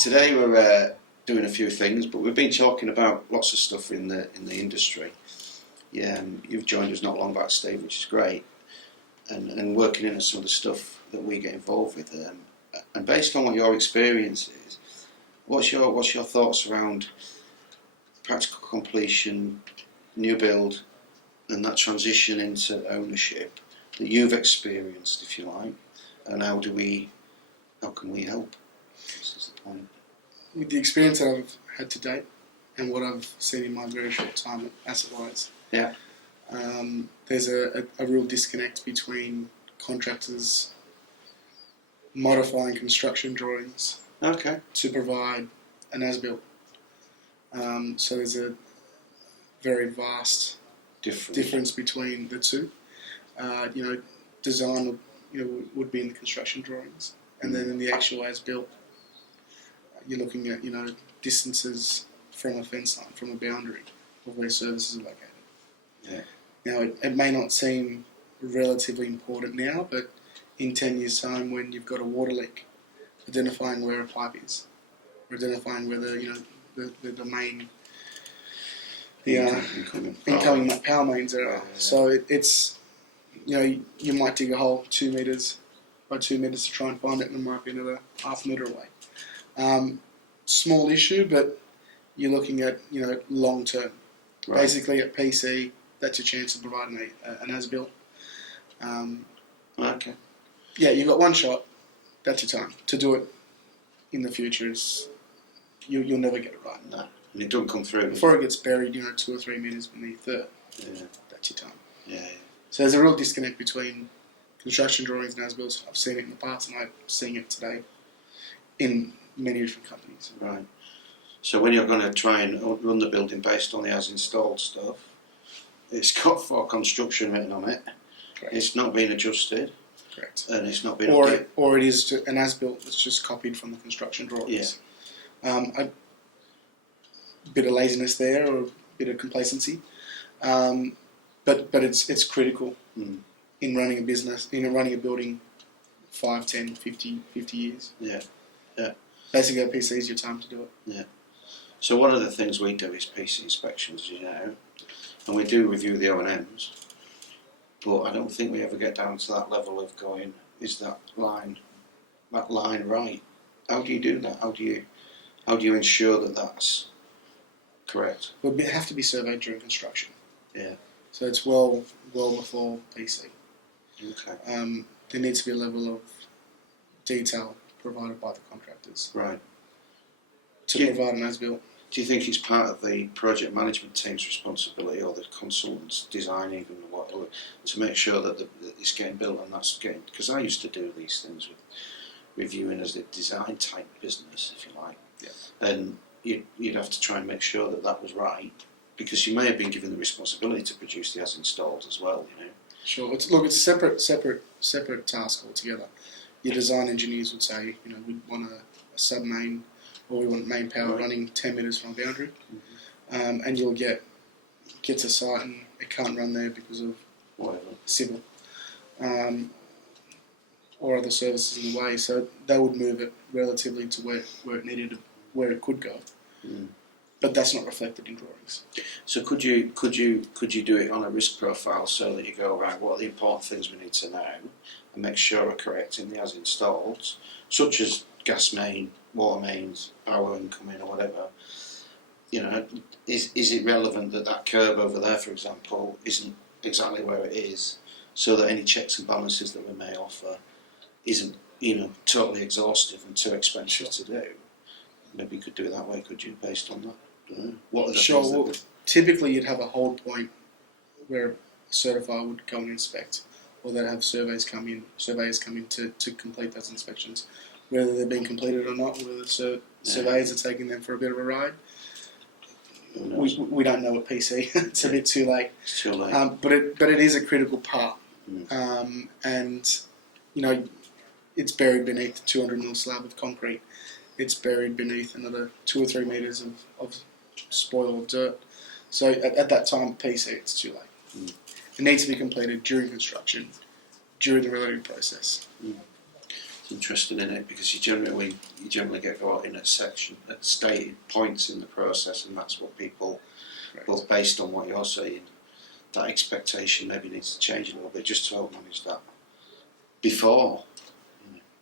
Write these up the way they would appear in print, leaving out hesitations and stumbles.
today we're doing a few things, but we've been talking about lots of stuff in the industry. Yeah, you've joined us not long back, Steve, which is great, and working into some of the stuff that we get involved with. And based on what your experience is, what's your thoughts around practical completion, new build, and that transition into ownership that you've experienced, if you like, and how can we help? This is the point. With the experience that I've had to date and what I've seen in my very short time at Assestwize, yeah, there's a real disconnect between contractors modifying construction drawings to provide an as-built. So there's a very vast difference between the two. Design would be in the construction drawings, and then in the actual as-built, you're looking at distances from a fence line, from a boundary of where services are located. Yeah. Now it may not seem relatively important now, but in 10 years' time, when you've got a water leak, identifying where a pipe is, or identifying where the main incoming power mains are. Yeah. So it's you might dig a hole 2 meters by 2 meters to try and find it, and it might be another half meter away. Small issue, but you're looking at long term. Right. Basically, at PC, that's your chance of providing an as-built. Okay. Yeah, you've got one shot. That's your time to do it. In the future, you'll never get it right. No, and it doesn't come through before it gets buried. 2 or 3 meters beneath the. Yeah. That's your time. Yeah. So there's a real disconnect between construction drawings and as-builts. I've seen it in the past, and I'm seeing it today in many different companies. Right. So when you're going to try and run the building based on the as-installed stuff, it's got for construction written on it. Correct. It's not been adjusted. Correct. And it's not been or it is an as-built that's just copied from the construction drawings. Yeah. A bit of laziness there, or a bit of complacency, but it's critical in running a business, running a building 5, 10, 50 years. Yeah. Yeah. Basically, a PC is your time to do it. Yeah. So one of the things we do is PC inspections, and we do review the O&Ms, but I don't think we ever get down to that level of going, is that line right? How do you do that? How do you ensure that that's correct? Well, it have to be surveyed during construction. Yeah. So it's well before PC. Okay. There needs to be a level of detail provided by the contractors. Right. To provide an as-built. Do you think it's part of the project management team's responsibility, or the consultants designing and whatever, to make sure that it's getting built and that's getting? Because I used to do these things with reviewing as a design type business, if you like. Yeah. And you'd have to try and make sure that was right, because you may have been given the responsibility to produce the as installed as well. Sure. It's a separate task altogether. Your design engineers would say, we want a sub-main, or we want main power running 10 metres from a boundary, and you'll get to site and it can't run there because of whatever civil or other services in the way. So they would move it relatively to where it needed, where it could go. But that's not reflected in drawings. So could you do it on a risk profile, so that you go, right, what are the important things we need to know and make sure are correct in the as installed, such as gas main, water mains, power incoming, or whatever. Is it relevant that curve over there, for example, isn't exactly where it is, so that any checks and balances that we may offer isn't totally exhaustive and too expensive to do? Maybe you could do it that way, could you, based on that? What are the sure. things Well, typically you'd have a hold point where a certifier would go and inspect, or they'd have surveyors come in to complete those inspections. Whether they're being completed or not, whether the surveyors are taking them for a bit of a ride, we don't know at PC. It's a bit too late. It's too late. But it is a critical part, and it's buried beneath a 200mm slab of concrete. It's buried beneath another 2 or 3 metres of spoil of dirt. So at that time, PC, it's too late. It needs to be completed during construction, during the related process. It's interesting, isn't it? Because you generally go out in at stated points in the process, and that's what people, both based on what you're saying, that expectation maybe needs to change a little bit just to help manage that before.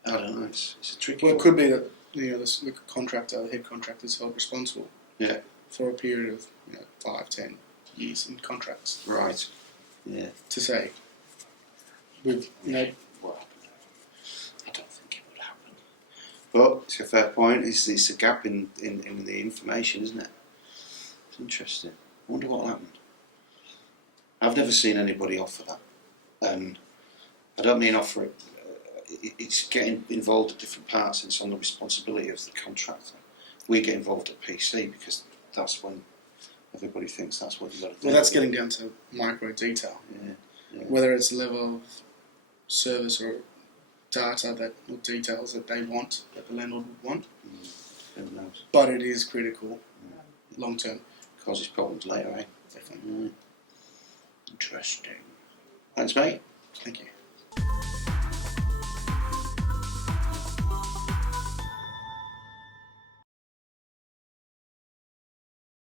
I don't know. It's a tricky. Well, it one. could be that the contractor, the head contractor, is held responsible. Yeah. For a period of 5, 10 years in contracts. Right. Yeah. To say, with Well, I don't think it would happen. But it's a fair point. It's a gap in the information, isn't it? It's interesting. I wonder what happened. I've never seen anybody offer that. I don't mean offer it. It's getting involved at different parts, and it's on the responsibility of the contractor. We get involved at PC because that's when everybody thinks that's what you've got to do. Well, that's getting down to micro detail. Yeah. Whether it's the level of service or data or details that they want, that the landlord would want. Who knows? But it is critical, long term. Causes problems later, eh? Definitely. Interesting. Thanks, mate. Thank you.